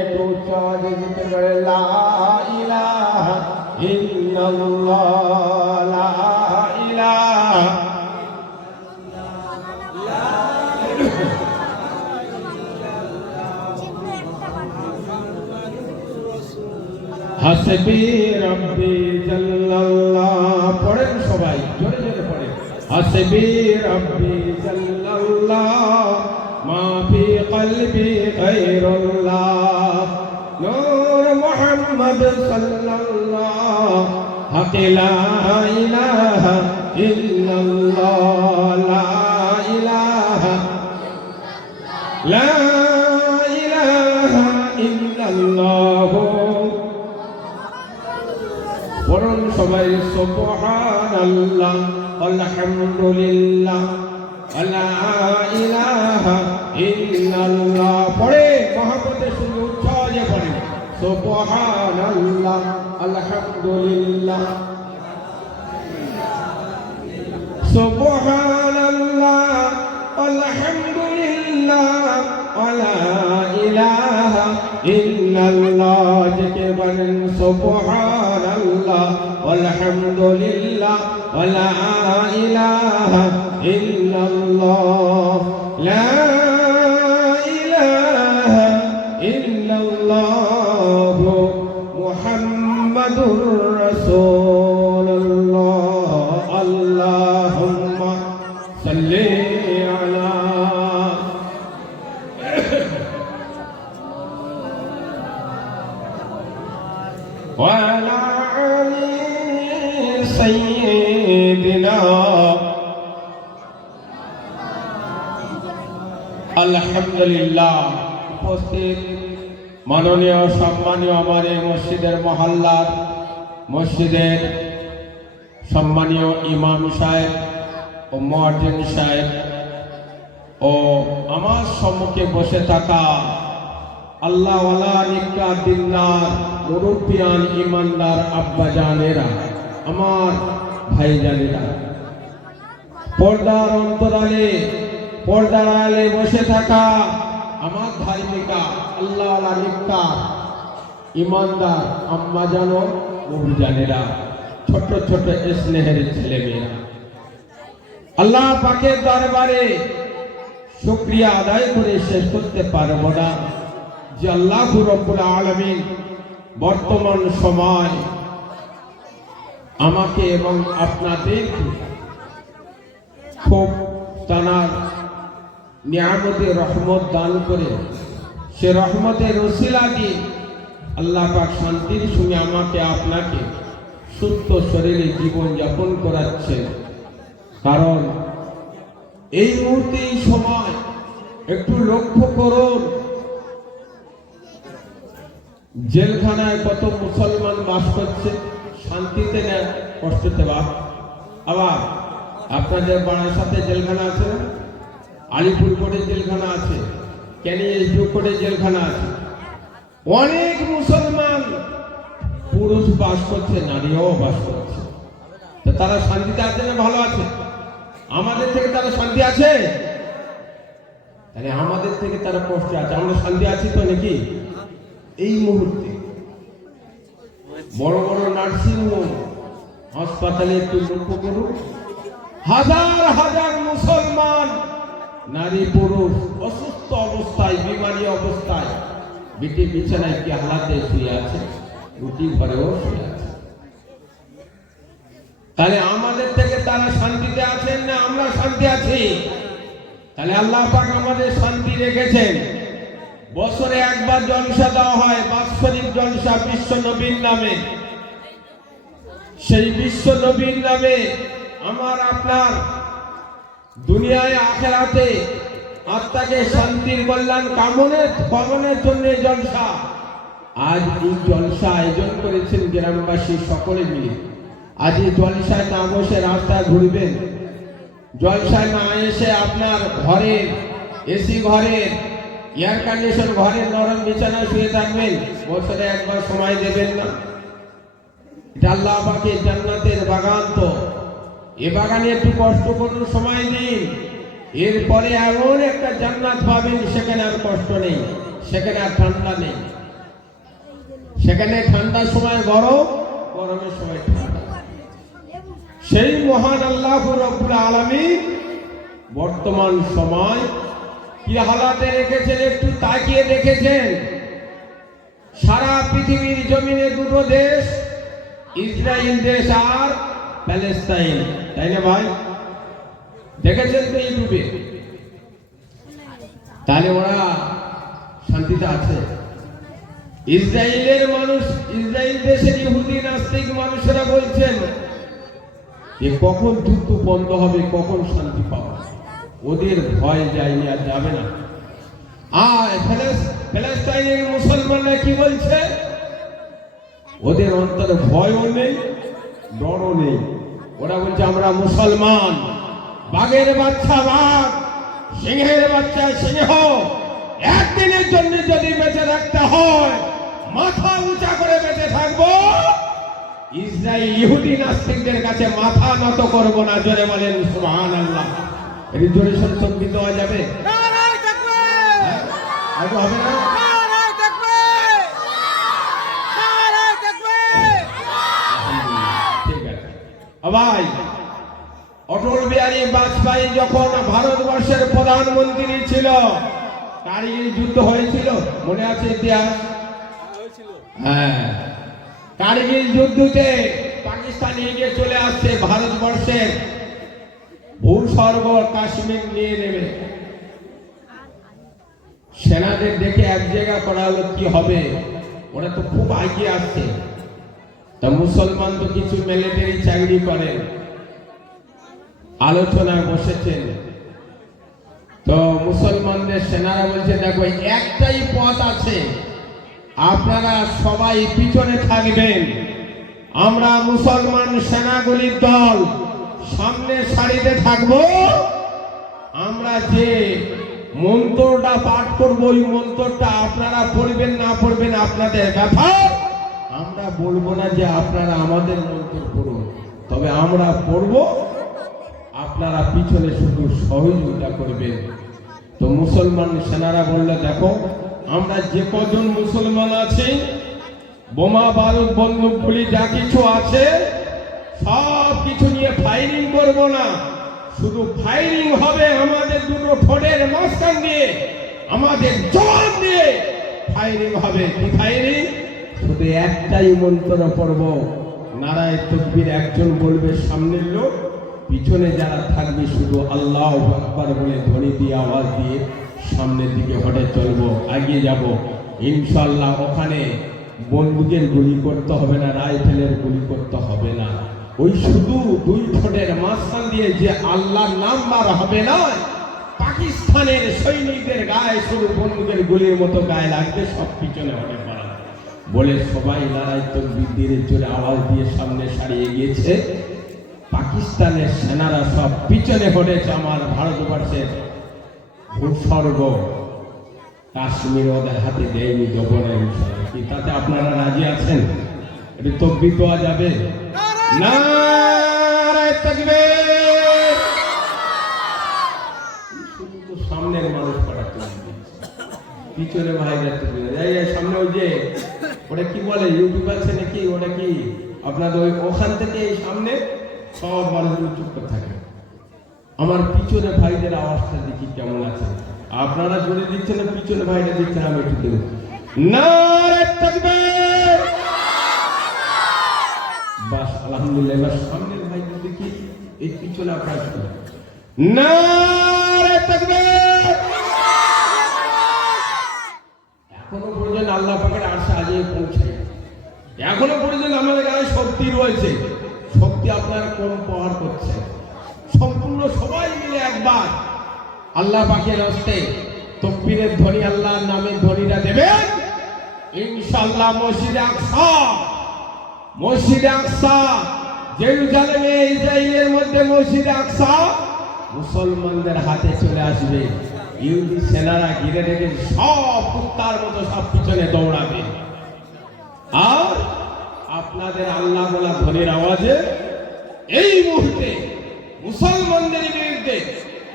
একটু উচ্চ জিকির করে লা ইলাহা ইল্লাল্লাহ, লা ইলাহা হাসবি রব্বি জাল্লাল্লাহ। পড়েন সবাই, জোরে জোরে পড়েন। হাসবি রব্বি জাল্লাল্লাহ মা ফি কলবি গায়রুল্লাহ, নূর মুহাম্মদ সাল্লাল্লাহ, হক লা ইলাহা ইল্লাল্লাহ, লা ইলাহা লা ইলাহা ইল্লাল্লাহ। পড়ুন সবাই সুবহানাল্লাহ, আলহামদুলিল্লাহ, লা ইলাহা ইল্লাল্লাহ। পড়ে মহব্বতে শুনে উচ্চারণে পড়ে সুবহানাল্লাহ, আলহামদুলিল্লাহ, সুবহানাল্লাহ, আলহামদুলিল্লাহ, লা ইলাহা ইল্লাল্লাহ। যেকে বলেন সুবহানাল্লাহ, আলহামদুলিল্লাহ, লা ইলাহা ইল্লাল্লাহ, লা ইলাহা ইল্লাল্লাহ মুহাম্মাদুর রাসূলুল্লাহ। আল্লাহুম্মা সাল্লি আলা ওয়া আলা আলি সাইয়্যিদিনা। আলহামদুলিল্লাহ। উপস্থিত মাননীয় সম্মানীয় আমার এই মসজিদের মহল্লার মসজিদের সম্মানীয় ইমাম সাহেব ও মুয়াজ্জিন সাহেব ও আমার সম্মুখে বসে থাকা আল্লাহ ওয়ালা নিকা দিনদার মুরব্বিয়ান ইমানদার আব্বা জানেরা, আমার ভাই জানেরা, পর্দার অন্তরালে পর্দার আড়ালে বসে থাকা আমার ধার্মিকা আল্লাহ ওয়ালা নিকা ইমানদার আম্মা জানো মুরব্বি জানেরা, ছোট ছোট স্নেহের ছেলে মেয়েরা, আল্লাহ পাকের দরবারে শুকরিয়া আদায় করে শেষ করতে পারবো না যে আল্লাহ রাব্বুল আলামিন বর্তমান সময় আমাকে এবং আপনাদের খুব তানার নিয়ামতে রহমত দান করে সে রহমতের ওসিলা দিয়ে আল্লাহ পাক শান্তির সঙ্গে আমাকে আপনাকে সুস্থ শরীরে জীবন যাপন করাচ্ছেন। কারণ এই মুহূর্তে এই সময় একটু লক্ষ্য করুন, জেলখানায় কত মুসলমান বাস করছে, শান্তিতে না কষ্টতে বাস। আবার আপনাদের বাড়ার সাথে জেলখানা আছে, আলিপুর কোর্টে জেলখানা আছে, ক্যানি এসডিও কোর্টে জেলখানা আছে। অনেক মুসলমান পুরুষ বাস করছে, নারীও বাস করছে। তো তারা শান্তিতে আছে না ভালো আছে? আমাদের থেকে তারা শান্তি আছে? তাহলে আমাদের থেকে তারা কষ্টে আছে। আমরা শান্তি আছি তো নাকি? এই মুহূর্তে বড় বড় নার্সিং হোম হাসপাতালে একটু লক্ষ্য করুন, হাজার হাজার মুসলমান নারী পুরুষ অসুস্থ অবস্থায়, বিমারি অবস্থায় বিটি বিছানায় কি হালাতে শুয়ে আছে, রুটি ঘরেও শুয়ে আছে। তাহলে আমাদের থেকে তারা শান্তিতে আছেন না আমরা শান্তি আছি? তাহলে আল্লাহ পাক আমাদের শান্তি রেখেছেন। বছরে একবার জলসা দেওয়া হয়, বাৎসরিক জলসা বিশ্ব নবীর নামে। সেই বিশ্ব নবীর নামে আমার আপনার দুনিয়ায় আখিরাতে আত্মাকে শান্তির কল্যাণ কামনের জন্য জলসা। আজ এই জলসা আয়োজন করেছেন গ্রামবাসী সকলে মিলে। আজ এই জলসায় না বসে রাস্তায় ঘুরবেন, জলসায় না এসে আপনার ঘরের এসি ঘরের এয়ার কন্ডিশন ঘরের নরম বিছানায় শুয়ে থাকবেন, বছরে একবার সময় দেবেন না? এটা আল্লাহ পাকের জান্নাতের বাগান। তো এ বাগানে একটু কষ্ট করুন, সময় দিন, এরপরে এমন একটা জান্নাত পাবেন সেখানে আর কষ্ট নেই। সেখানে আর ঠান্ডা নেই, সেখানে ঠান্ডার সময় গরম, গরমের সময় ঠান্ডা। সেই মহান আল্লাহ রাব্বুল আলামিন বর্তমান সময় কি হালাতে রেখেছেন একটু তাকিয়ে দেখেছেন? সারা পৃথিবীর জমিনে দুটো দেশ, ইসরায়েল দেশ আর প্যালেস্তাইন, তাই না ভাই? দেখেছেন তো ইউটিউবে? তাহলে ওরা শান্তিতে আছে? ইসরায়েলের মানুষ, ইসরায়েল দেশের ইহুদি নাস্তিক মানুষেরা বলছেন যে কখন যুদ্ধ বন্ধ হবে, কখন শান্তি পাওয়া। ওদের ভয় যায়নি, আর যাবে না। আর প্যালেস্তাইনের মুসলমানরা কি বলছে? ওদের অন্তরে ভয়ও নেই, ডরও নেই। ওরা বলছে আমরা মুসলমান, বাঘের বাচ্চা বাঘ, সিংহের বাচ্চা সিংহ, একদিনের জন্য যদি বেঁচে থাকতে হয় মাথা উঁচা করে বেঁচে থাকবো, ইসরায়েল ইহুদি নাস্তিকদের কাছে মাথা নত করবো না। জোরে বলেন সুবহানাল্লাহ। এটি জোরে সংসক্তি দেওয়া যাবে? হবে না? ঠিক আছে ভাই। অটল বিহারী বাজপেয়ী যখন ভারতবর্ষের প্রধানমন্ত্রী ছিল, কার্গিল যুদ্ধ হয়েছিল, মনে আছে ইতিহাস? হ্যাঁ, কার্গিল যুদ্ধতে পাকিস্তান এগিয়ে চলে আসছে ভারতবর্ষের ভূস্বর্গ কাশ্মীর নিয়ে নেবে। সেনাদের দেখে এক জায়গা করা হলো, কি হবে, ওরা তো খুব এগিয়ে আসছে। তা মুসলমান তো কিছু মিলিটারি চাকরি করেন, আলোচনায় বসেছেন। তো মুসলমানদের সেনারা বলছে দেখো একটাই পথ আছে, আপনারা সবাই পিছনে থাকবেন, আমরা মুসলমান সেনাগুলির দল সামনে সারিতে থাকবো। আমরা যে মন্ত্রটা পাঠ করবো ওই মন্ত্রটা আপনারা পড়বেন না পড়বেন আপনাদের ব্যাপার, আমরা বলবো না যে আপনারা আমাদের মন্ত্র পড়ুন, তবে আমরা পড়বো, আপনারা পিছনে শুধু সহযোগিতা করবেন। তো মুসলমান সেনারা বললে দেখো আমরা যে কজন মুসলমান আছি, বোমা বারুদ বন্দুক গুলি যা কিছু আছে সব কিছু নিয়ে ফায়ারিং করব না, শুধু ফায়ারিং হবে আমাদের দুটো ঠোঁটের মাঝখান দিয়ে, আমাদের জবান দিয়ে ফায়ারিং হবে। কি ফায়ারিং? শুধু একটাই মন্ত্র পড়ব, নারায়ে তাকবীর একজন বলবে সামনের লোক, পিছনে যারা থাকবে শুধু আল্লাহু আকবার বলে ধ্বনি দিয়ে আওয়াজ দিয়ে সামনের দিকে হেঁটে চলবো, এগিয়ে যাব ইনশাআল্লাহ। ওখানে বন্দুকের গুলি করতে হবে না, রাইফেলের গুলি করতে হবে না, ওই শুধু দুই ঠোঁটের মাঝখান দিয়ে যে আল্লাহর নাম বার হবে না, পাকিস্তানের সৈনিকদের গায়ে শুধু বন্দুকের গুলির মতো গায়ে লাগবে, সব পিছনে হেঁটে পড়া বলে সবাই নারায়ে তাকবীর দিয়ে জোরে আওয়াজ দিয়ে সামনে সারিয়ে গিয়েছে। পাকিস্তানের সেনারা সব পিছনে হটেছে, আমার ভারতবর্ষের ভূস্বর্গ কাশ্মীর ওদের হাতে দেয়নি দখলের বিষয়। কি তাতে আপনারা রাজি আছেন? এটি তাকবীর দেওয়া যাবে? নারায়ে তাকবীর। শুধু তো সামনের মানুষ পড়াতে পিছনে ভাইরা সামনে ওই যে ওটা কি বলে ইউটিউব আছে নাকি, ওটা কি আপনাদের ওখান থেকে এই সামনে সব মানুষগুলো চুপ করে থাকে। আমার পিছনে ভাইদের আওয়াজটা দেখি কেমন আছে, আপনারা জোরে দিচ্ছেন না পিছনে ভাইরা দিচ্ছেন? আমি একটু দেব। নারায়ে তাকবীর। বাস আলহামদুলিল্লাহ। এবার সামনের ভাইদের দেখি এই পিছনে আপনারা শুনুন। নারায়ে তাকবীর। এখনো পর্যন্ত আল্লাহ পাকের আরশে আজিম পৌঁছায়, এখনো পর্যন্ত আমাদের গায়ে শক্তি রয়েছে। শক্তি আপনার কোন পাওয়ার করছে? সম্পূর্ণ সবাই মিলে একবার আল্লাহ পাকের হস্তে তাকবীরের ধ্বনি, আল্লাহর নামের ধ্বনিটা দেবেন ইনশাআল্লাহ। মসজিদে আকসা জেরুজালেমে, ইসরায়েলের মধ্যে মসজিদে আকসা মুসলমানদের হাতে চলে আসবে। ইহুদি সেনারা ঘিরে রেখে সব কুত্তার মতো সব পিছনে দৌড়াবে, আর আপনাদের আল্লাহ বলা ধ্বনির আওয়াজে এই মুহূর্তে মুসলমানদের বিরুদ্ধে,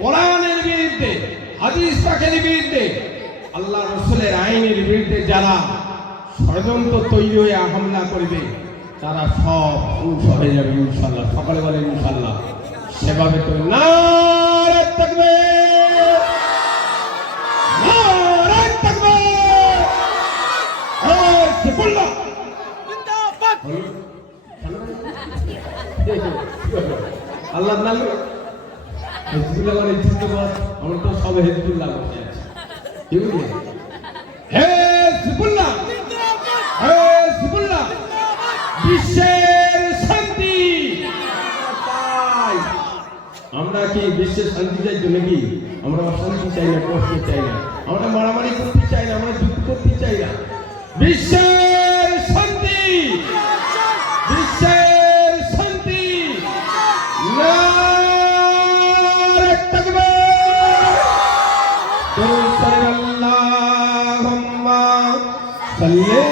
কোরআনের বিরুদ্ধে, হাদিস পাকের বিরুদ্ধে আল্লাহ রসুলের আইনের বিরুদ্ধে যারা ষড়যন্ত্র তৈরি হয়ে হামলা করবে তারা সব ধ্বংস হয়ে যাবে ইনশাল্লাহ। সকালে বলেন ইনশাল্লাহ। সেভাবে তো নারে তাকবীর, নারে তাকবীর, জিন্দাবাদ, জিন্দাবাদ। আল্লাহর নামে হিজবুল্লাহ মানে জিন্দাবাদ। আমরা তো সব হিজবুল্লাহ বলছি। কি বুঝলি? হিজবুল্লাহ, হিজবুল্লাহ বিশ্বের শান্তি চাই। আমরা কি বিশ্বের শান্তি চাই তো নাকি? আমরা অশান্তি চাই না, কষ্ট চাই না, আমরা মারামারি করতে চাই না, আমরা যুদ্ধ করতে চাই না। বিশ্বের শান্তি, বিশ্বের শান্তি। নারে তাকবীর, দরুদ পড়েন আল্লাহুম্মা সাল্লি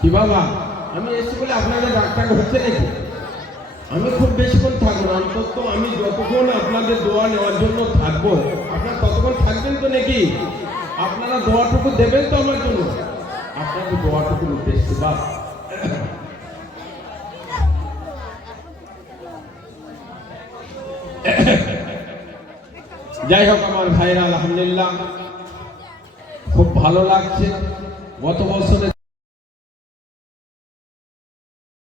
কি বাবা, আমি এসে বলে আপনাদের ডাক্তার হচ্ছে নাকি? আমি খুব বেশিক্ষণ থাকবো না, অন্তত আমি যতক্ষণ আপনাদের দোয়া নেওয়ার জন্য থাকবো আপনারা ততক্ষণ থাকবেন তো নাকি? আপনারা দোয়াটুকু দেবেন তো আমার জন্য? আপনাদের দোয়াটুকু উদ্দেশ্যে বাপ। যাই হোক আমার ভাইরা, আলহামদুলিল্লাহ খুব ভালো লাগছে। গত বছরে